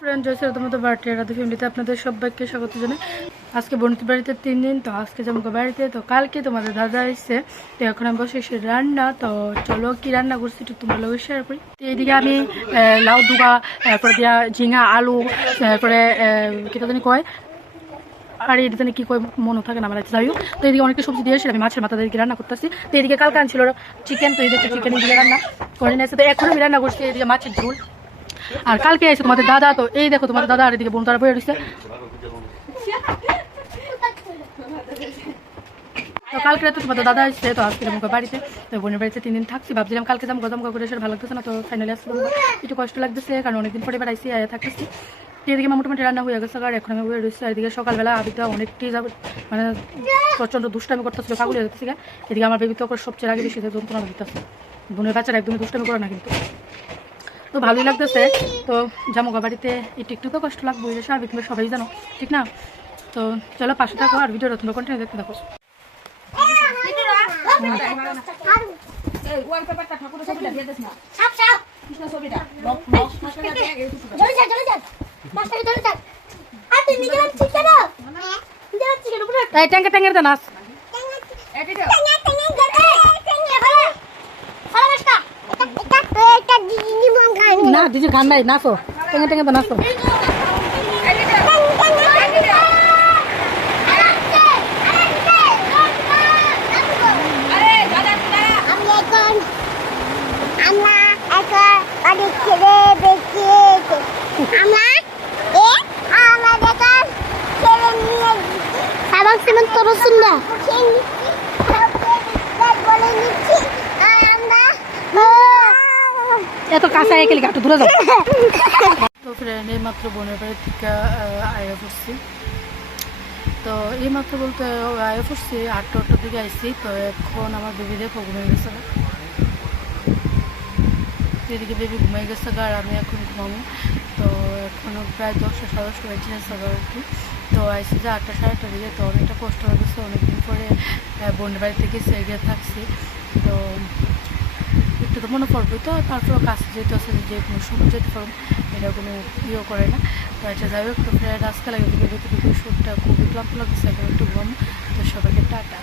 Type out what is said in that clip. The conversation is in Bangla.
ফ্রেন্ড জয়সের তোমাদের বাড়িতে রাধু ফ্যামিলিতে আপনাদের সবাইকে স্বাগত জানাই। আজকে বোনটির বাড়িতে 3 দিন, তো আজকে যাবো বাড়িতে। তো কালকে তোমাদের দাদা এসছে, তো এখন আমি বসে এসে রান্না। তো চলো কি রান্না করছি একটু তোমরা লোক শেয়ার করি। তো এইদিকে আমি লাউ দুগা, তারপরে দিয়া ঝিঙা আলু, তারপরে কী জানি কয় আর এটা জানি কী কয় মনে থাকে না আমার, যাই হোক। তো এদিকে অনেক সবজি দিয়েছি, আমি মাছের মাথা দিয়ে রান্না করতেছি। তো এদিকে কালকে আনছিল চিকেন, তো এদিকে চিকেন এদিকে রান্না করে নিয়েছে। তো এখন আমি রান্না করছি এদিকে মাছের ঝোল। আর কালকে এসে তোমাদের দাদা, তো এই দেখো তোমাদের দাদা আর এদিকে বোন তারা বয়ে রয়েছে। তো কালকে রাতে তোমাদের দাদা এসছে, তো আজকে আমাকে বাড়িতে, তো বোনের বাড়িতে 3 দিন থাকছি। ভাবছিলাম কালকে যাবো গজমকা করে এসে ভালো লাগতেছে না, তো ফাইনালি আসতে একটু কষ্ট লাগতেছে, কারণ অনেকদিন পরে বেড়াইছি থাকতেছি। এদিকে আমার মোটামুটি রান্না হয়ে গেছে, আর এখন আমি বয়ে রয়েছি। এদিকে সকালবেলা আবিটা অনেকটাই যাবে, মানে প্রচণ্ড দুষ্টামি করতেছিল, পাগল হয়ে যাচ্ছে। এদিকে আমার বেবি তো সবচেয়ে আগে বেশি যন্ত্রণা দিতেছে। বোনের বাচ্চারা একদমই দুষ্টামি করে না কিন্তু, তো ভালোই লাগতেছে। তো জামুগা বাড়িতে একটু তো কষ্ট লাগবে, স্বাভাবিক, তুমি সবাই জানো, ঠিক না? তো চলো পাশে থাকো আর ভিডিওটা তোমরা কন্টিনিউ দেখতে থাকো। ট্যাঙ্কে ট্যাঙ্কের তো নাচ না, দিদি গান নাই, নাচো টেঙে টেঙে তো নাচো। এত কাছে একেলে একটু দূরে যাও। তো ফ্রেন্ড এই মাত্র বোনের বাড়ি থেকে আয়া পড়ছি। তো এই মাত্র বলতে আয়া পড়ছি 8টার দিকে আইসি। তো এখন আমার বেবি দেখো ঘুমিয়ে গেছে, এদিকে বেবি ঘুমিয়ে গেছে আর আমি এখন ঘুমাবো। তো এখনও প্রায় 10টা 10:30 হয়েছে সবার আর কি। তো আইসি যে 8টা 8:30 দিকে, তো অনেকটা কষ্ট হয়ে গেছে, অনেকদিন পরে বোনের বাড়িতে গেছি, এগিয়ে থাকছি। তো একটু তো মনে পড়বে, তো তারপরেও কাছে যেতে আছে, যে কোনো সময় যেতে পারবো, এটা কোনো ইয়েও করে না। তো এটা যাই হোক। তো ফ্রেন্ড আজকে লাগে যতটুকু শ্যুটটা খুবই ক্লান্ত লাগছে, এখন একটু ঘুম। তো সবাইকে টাটা।